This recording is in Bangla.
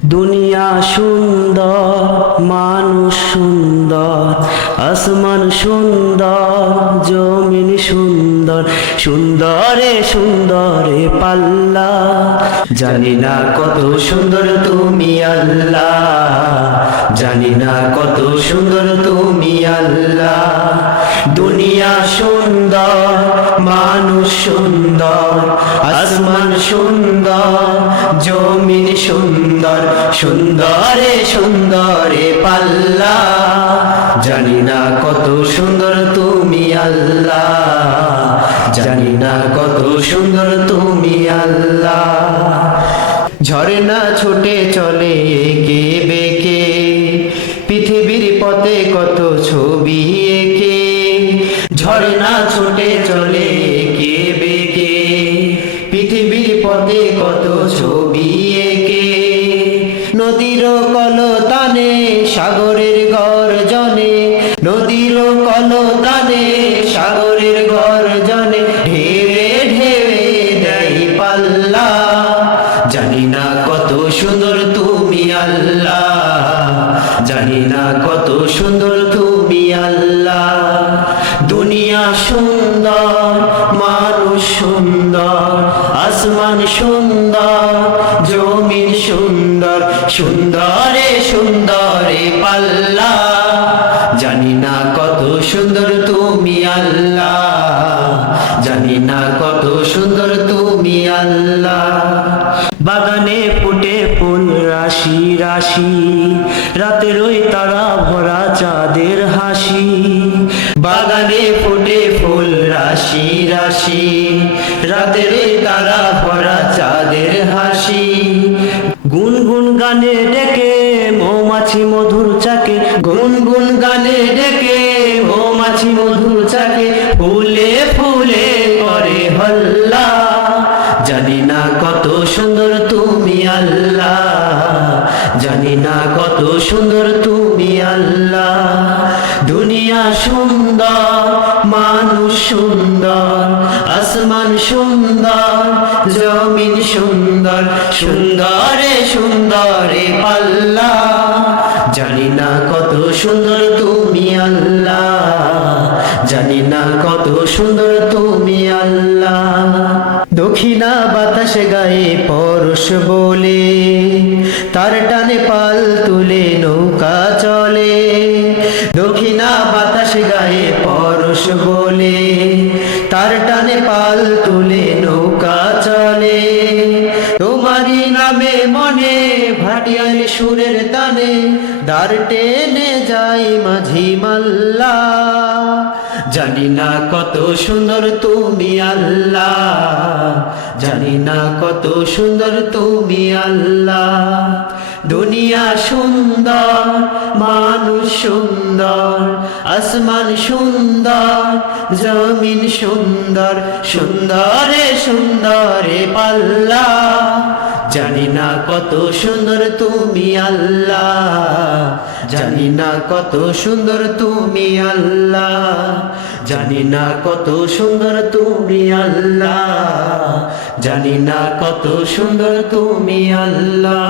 দুনিয়া সুন্দর, মানুষ সুন্দর, আসমান সুন্দর, জমিন সুন্দর, সুন্দরে সুন্দরে পাল্লা। জানি না কত সুন্দর তুমি আল্লাহ, জানি না কত সুন্দর তুমি আল্লাহ। দুনিয়া সুন্দর, মানুষ সুন্দর, আসমান সুন্দর, জমিন সুন্দর, সুন্দরে সুন্দরে পাল্লা। জানি না কত সুন্দর তুমি আল্লাহ, জানি না কত সুন্দর তুমি আল্লাহ। ঝর্ণা ছুটে চলে একে বেঁকে, পৃথিবীর পথে কত ছবি এঁকে। ঝর্ণা ছুটে চলে একে বেঁকে, পৃথিবীর পথে কত ছবি এঁকে। নদীর কলতানে সাগরের গর্জনে, নদীর কলতানে সাগরের গর্জনে, ঢেউে ঢেউে দেয় পাল্লা। জানি না কত সুন্দর তুমি আল্লাহ, জানি না কত সুন্দর তুমি আল্লাহ। দুনিয়া সুন্দর, মানুষ সুন্দর, আসমান সুন্দর, জমিন সুন্দর, সুন্দরে সুন্দরে পাল্লা। জানি না কত সুন্দর তুমি আল্লাহ, জানি না কত সুন্দর তুমি আল্লাহ। বাগানে ফুটে ফুল রাশি রাশি, রাতের ওই তারা ভরা চাঁদের হাসি। বাগানে ফুটে ফুল রাশি রাশি, রাতের ওই তারা ভরা চাঁদের হাসি। গুনগুন গানে ডেকে মৌমাছি মধুর চাকে, গুনগুন গানে ডেকে মৌমাছি মধুর চাকে, ফুলে ফুলে করে হল্লা। জানি না কত সুন্দর তুমি আল্লাহ, জানি না কত সুন্দর তুমি আল্লাহ। দুনিয়া সুন্দর, মানুষ সুন্দর, আসমান সুন্দর, জমিন সুন্দর, সুন্দরে সুন্দরে পাল্লা। জানি না কত সুন্দর তুমি আল্লাহ, জানি না কত সুন্দর তুমি আল্লাহ। দক্ষিণা বাতাসে গায়ে পরশ বলে, তার টানে পাল তুলে নৌকা চলে। দক্ষিণা বাতাসে গায়ে পরশ বলে, তার টানে পাল তুলে নৌকা চলে। তোমারই নামে মনে ভাটিয়াল সুরের তানে, দাঁড় টেনে যাই মাঝি মাল্লা। জানি না কত সুন্দর তুমি আল্লাহ, জানি না কত সুন্দর তুমি আল্লাহ। দুনিয়া সুন্দর, মানুষ সুন্দর, আসমান সুন্দর, জমিন সুন্দর, সুন্দরে সুন্দরে পাল্লা। জানি না কত সুন্দর তুমি আল্লাহ, জানি না কত সুন্দর তুমি আল্লাহ, জানি না কত সুন্দর তুমি আল্লাহ, জানি না কত সুন্দর তুমি আল্লাহ।